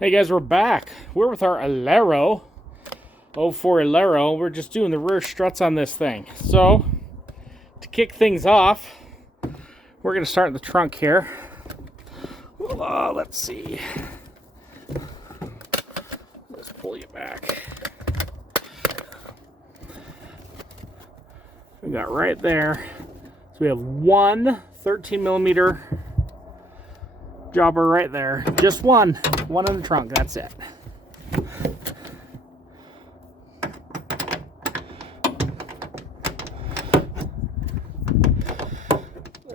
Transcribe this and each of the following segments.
Hey guys, we're back. We're with our Alero, 04 Alero. We're just doing the rear struts on this thing. So, to kick things off, we're going to start in the trunk here. Let's see. Let's pull you back. We got right there. So we have one 13 millimeter jobber right there. Just one in the trunk, that's it.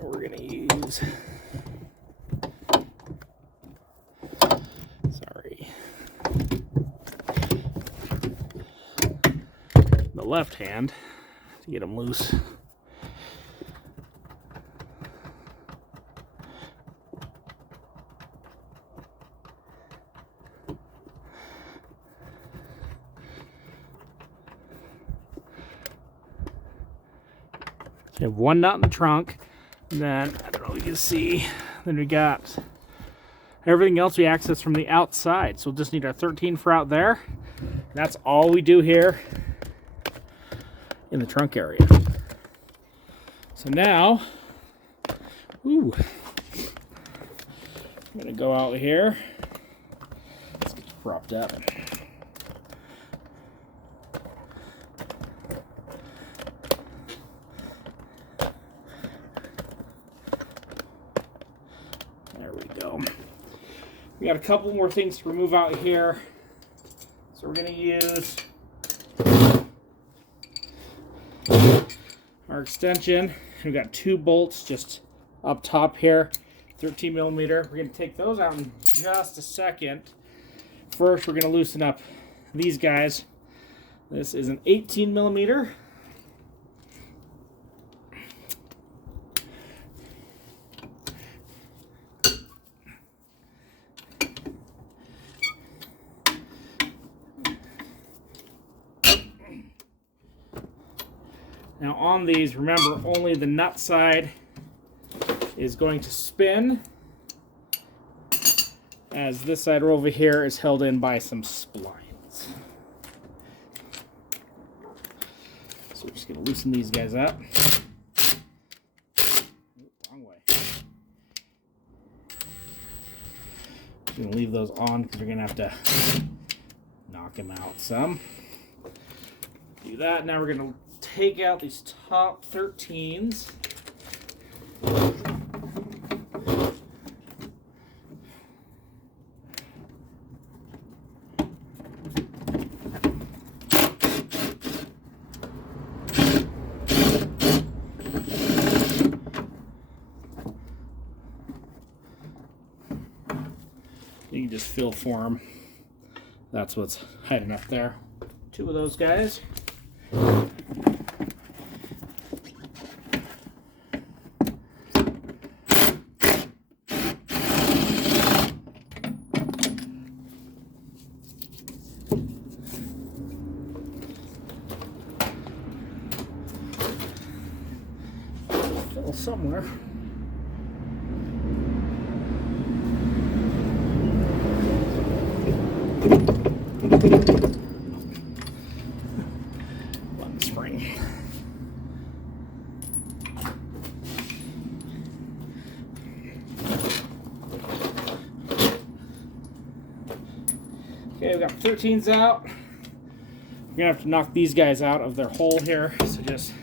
We're gonna use, the left hand to get them loose. You have one nut in the trunk, and then, I don't know if you can see, then we got everything else we access from the outside. So we'll just need our 13 for out there. That's all we do here in the trunk area. So now, I'm gonna go out here. Let's get you propped up. We got a couple more things to remove out here. So we're going to use our extension. We've got two bolts just up top here, 13 millimeter. We're going to take those out in just a second. First, we're going to loosen up these guys. This is an 18 millimeter. Now on these, remember, only the nut side is going to spin, as this side over here is held in by some splines. So we're just going to loosen these guys up. Wrong way. I'm going to leave those on because we're going to have to knock them out some. Do that. Now we're going to take out these top 13s. You can just feel for them. That's what's hiding up there. Two of those guys. Somewhere. One spring. Okay, we've got 13s out. We're gonna have to knock these guys out of their hole here, so just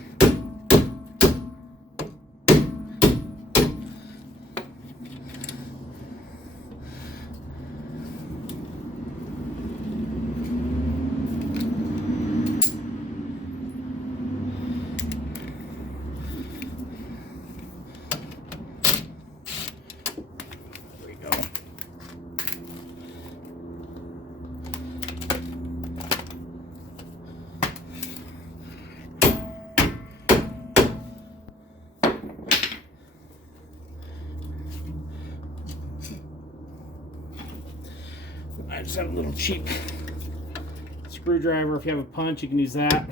I just have a little cheap screwdriver. If you have a punch, you can use that.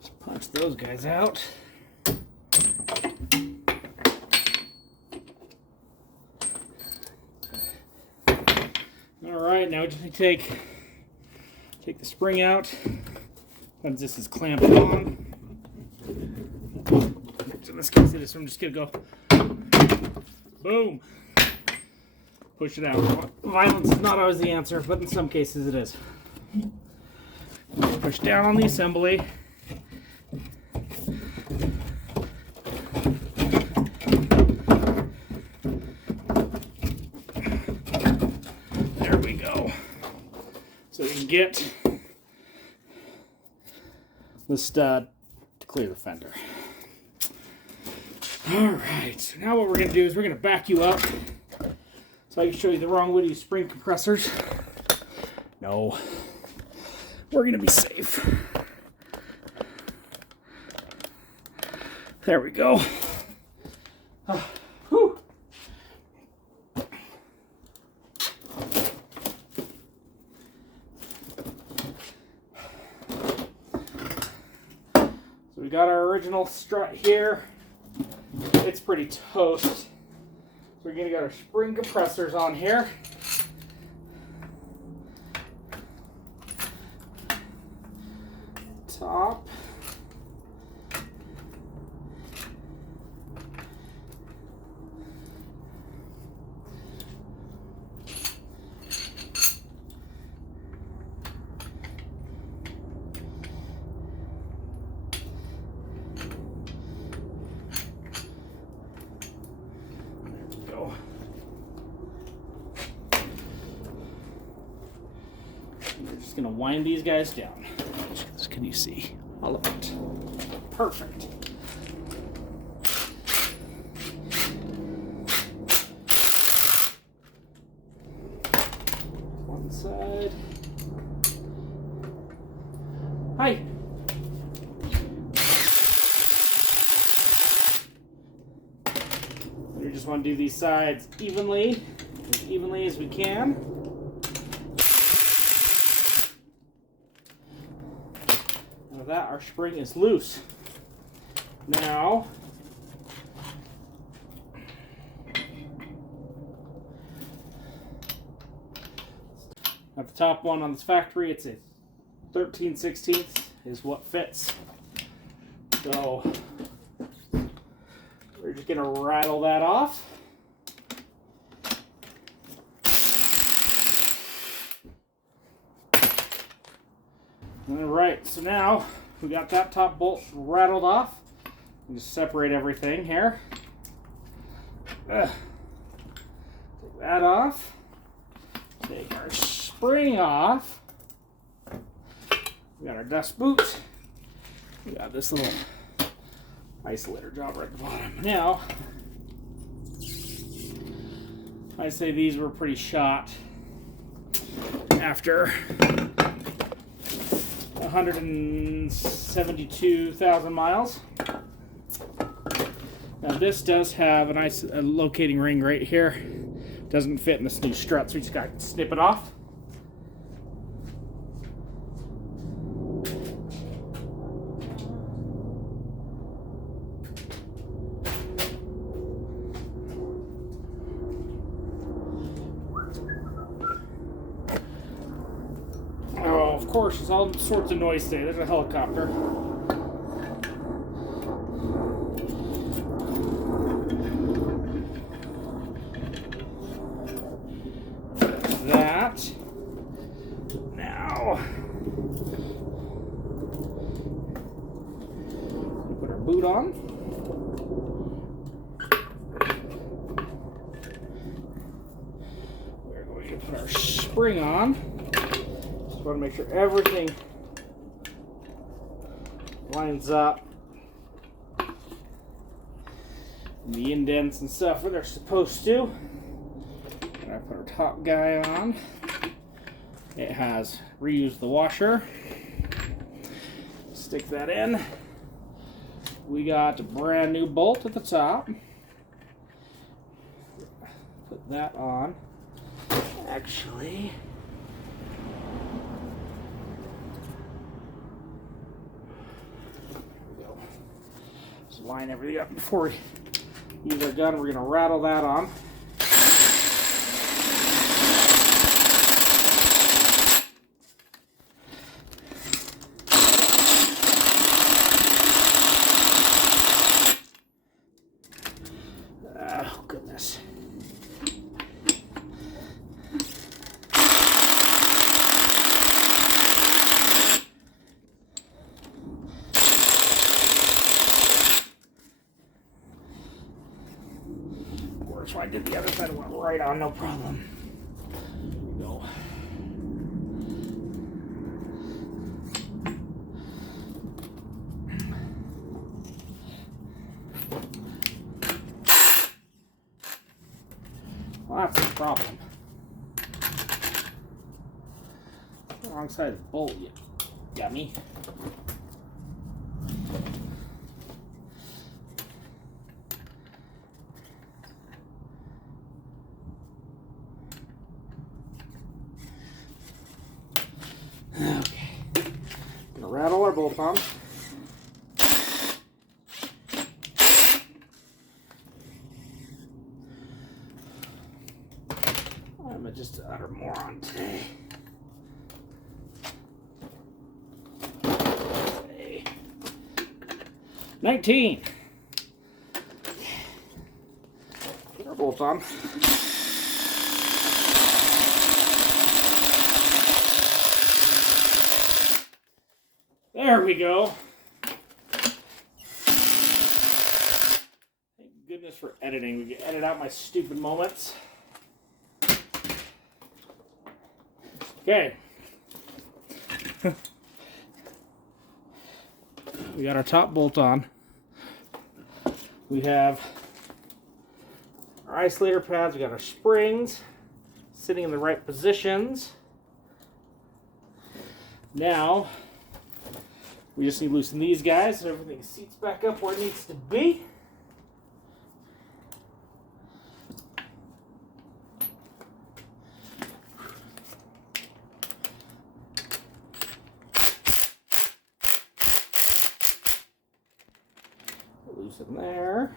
Just punch those guys out. Alright, now we just need to take the spring out. Once this is clamped on. In this case it is, so I'm just gonna go boom. Push it out. Violence is not always the answer, but in some cases it is. Push down on the assembly. There we go. So we can get the stud to clear the fender. Alright, so now what we're going to do is we're going to back you up so I can show you the wrong way to use spring compressors. No, we're going to be safe. There we go. Whew. So we got our original strut here. It's pretty toast. So we're going to get our spring compressors on here. Top. We're just going to wind these guys down. Can you see all of it? Perfect. One side. Hi. We just want to do these sides evenly as we can. Now that our spring is loose. Now at the top one on this factory, it's a 13/16 is what fits. So we're just gonna rattle that off. Alright, so now we got that top bolt rattled off. We just separate everything here. Take that off. Take our spring off. We got our dust boot. We got this little isolator job right at the bottom. Now, I say these were pretty shot after 172,000 miles. Now this does have a nice locating ring right here. Doesn't fit in this new strut, so we just got to snip it off. Of course, there's all sorts of noise today. There's a helicopter. That. Now, we put our boot on. We're going to put our spring on. Just want to make sure everything lines up. And the indents and stuff where they're supposed to. And I put our top guy on. It has reused the washer. Stick that in. We got a brand new bolt at the top. Put that on. line everything up before we use our gun. We're going to rattle that on. Oh, goodness. So I did the other side, went right on, no problem. Here we go. Well, that's the problem. Wrong side of the bolt, you dummy. Okay, gonna rattle our bolt on. I'm just an utter moron today. Okay. 19. Put our bolt on. There we go. Thank goodness for editing. We can edit out my stupid moments. Okay. We got our top bolt on. We have our isolator pads. We got our springs sitting in the right positions. Now, we just need to loosen these guys so everything seats back up where it needs to be. Loosen there.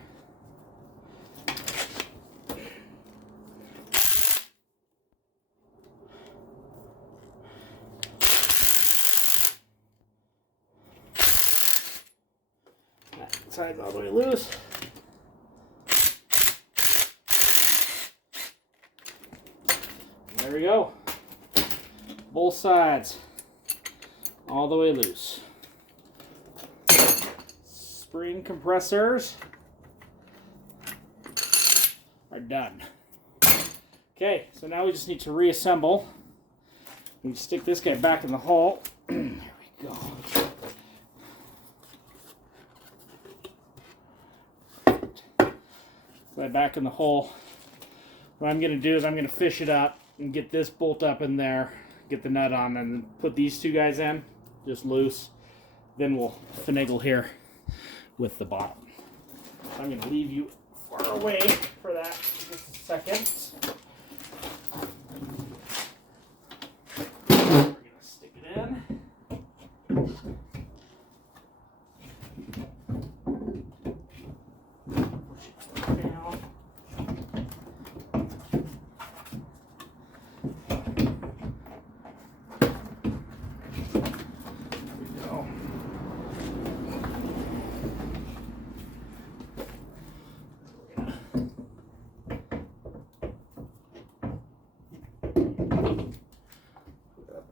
Side's all the way loose. There we go. Both sides all the way loose. Spring compressors are done. Okay, so now we just need to reassemble. We stick this guy back in the hole. There we go. Back in the hole. What I'm going to do is I'm going to fish it up and get this bolt up in there, get the nut on, and then put these two guys in, just loose. Then we'll finagle here with the bottom. So I'm going to leave you far away for that for just a second. We're going to stick it in.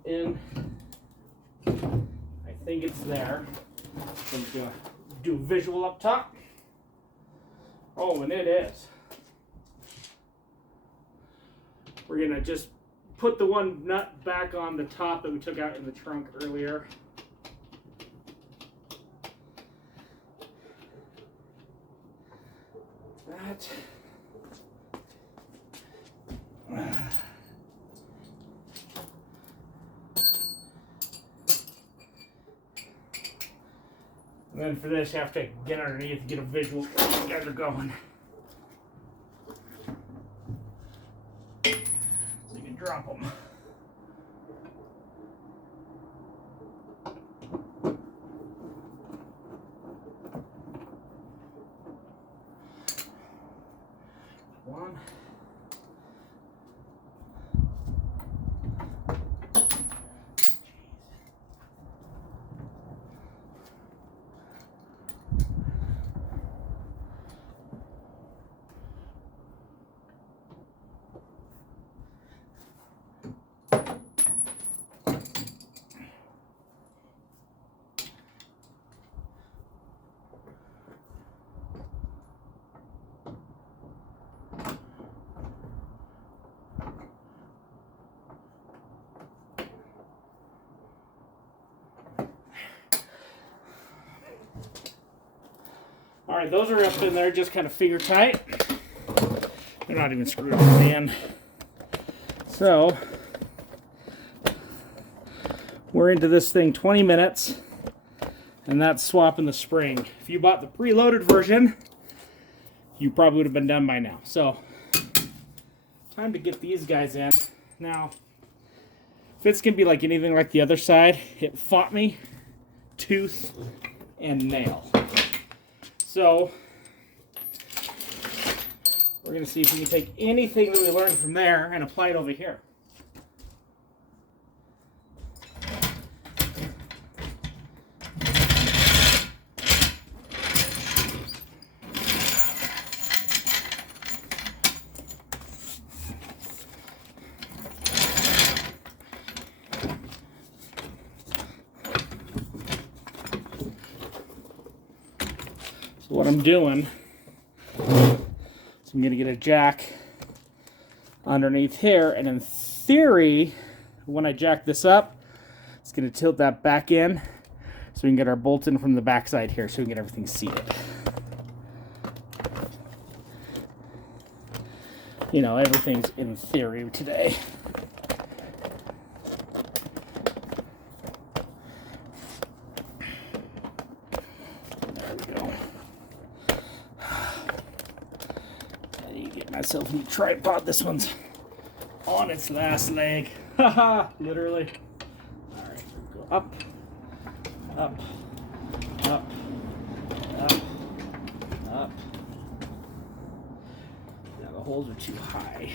In. I think it's there. I'm just gonna do visual up top. Oh, and it is. We're gonna just put the one nut back on the top that we took out in the trunk earlier. That. And then for this, you have to get underneath and get a visual where you guys are going. So you can drop them. one. All right, those are up in there, just kind of finger tight. They're not even screwed on the end. So we're into this thing 20 minutes, and that's swapping the spring. If you bought the preloaded version, you probably would have been done by now. So time to get these guys in. Now, if it's gonna be like anything like the other side, it fought me tooth and nail. So we're going to see if we can take anything that we learned from there and apply it over here. So what I'm doing is I'm going to get a jack underneath here, and in theory, when I jack this up, it's going to tilt that back in so we can get our bolt in from the backside here so we can get everything seated. You know, everything's in theory today. Myself a new tripod. This one's on its last leg. Haha, literally. All right, go up, up, up, up, up. Now the holes are too high.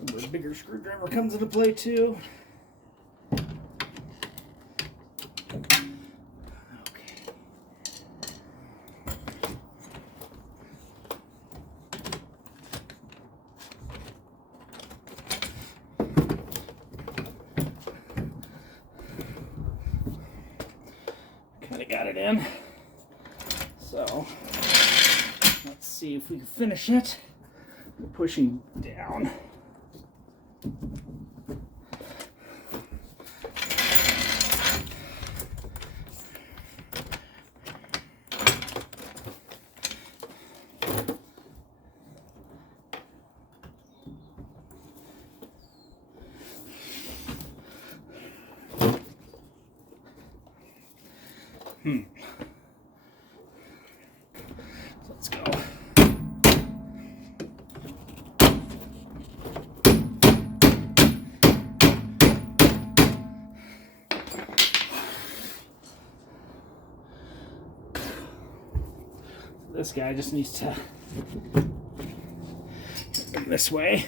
A bigger screwdriver comes into play too. Kind of got it in. So let's see if we can finish it. We're pushing down. So let's go. This guy just needs to go this way.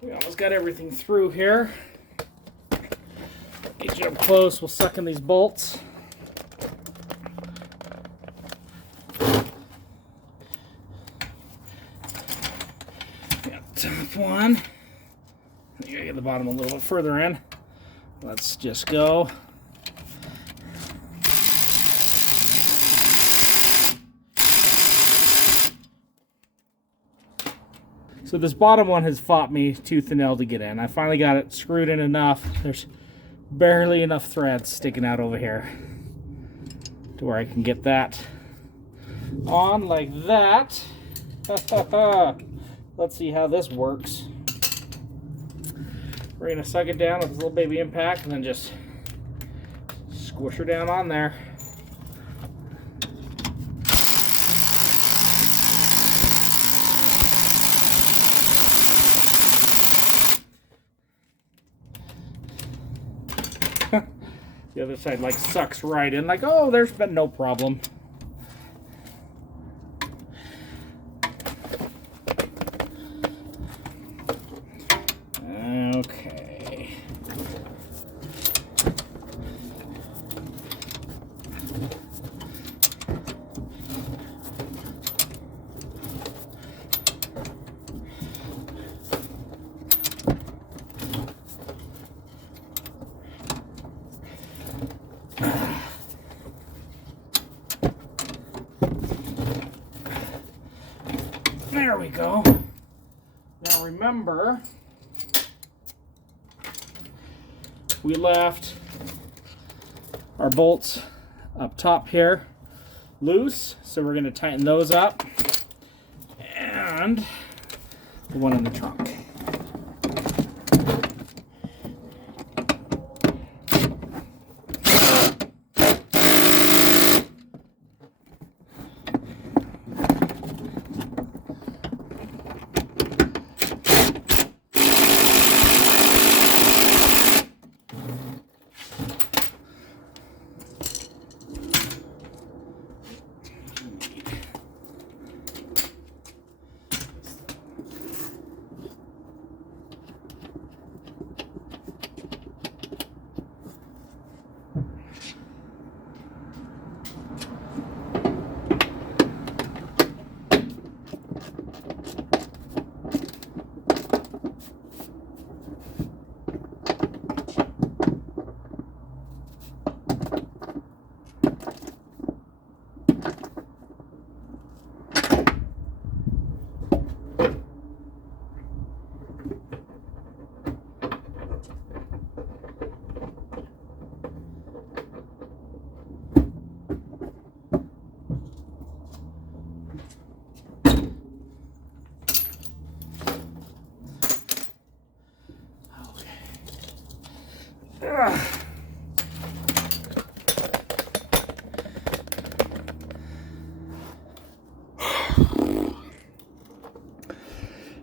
We almost got everything through here. Get you up close, we'll suck in these bolts. Got top one. You gotta get the bottom a little bit further in. Let's just go. So this bottom one has fought me tooth and nail to get in. I finally got it screwed in enough. There's barely enough threads sticking out over here to where I can get that on like that. Let's see how this works. We're gonna suck it down with this little baby impact and then just squish her down on there. The other side like sucks right in, like, oh, there's been no problem. Okay. There we go. Now remember, we left our bolts up top here loose, so we're going to tighten those up, and the one in the trunk.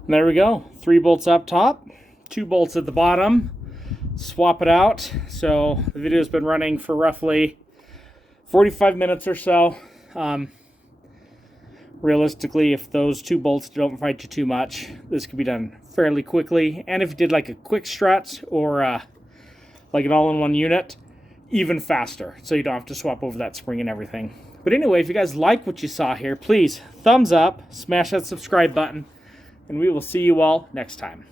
And there we go. 3 bolts up top, 2 bolts at the bottom. Swap it out. So the video's been running for roughly 45 minutes or so. Realistically, if those 2 bolts don't fight you too much, this could be done fairly quickly. And if you did like a quick strut or like an all-in-one unit, even faster. So you don't have to swap over that spring and everything. But anyway, if you guys like what you saw here, please thumbs up, smash that subscribe button, and we will see you all next time.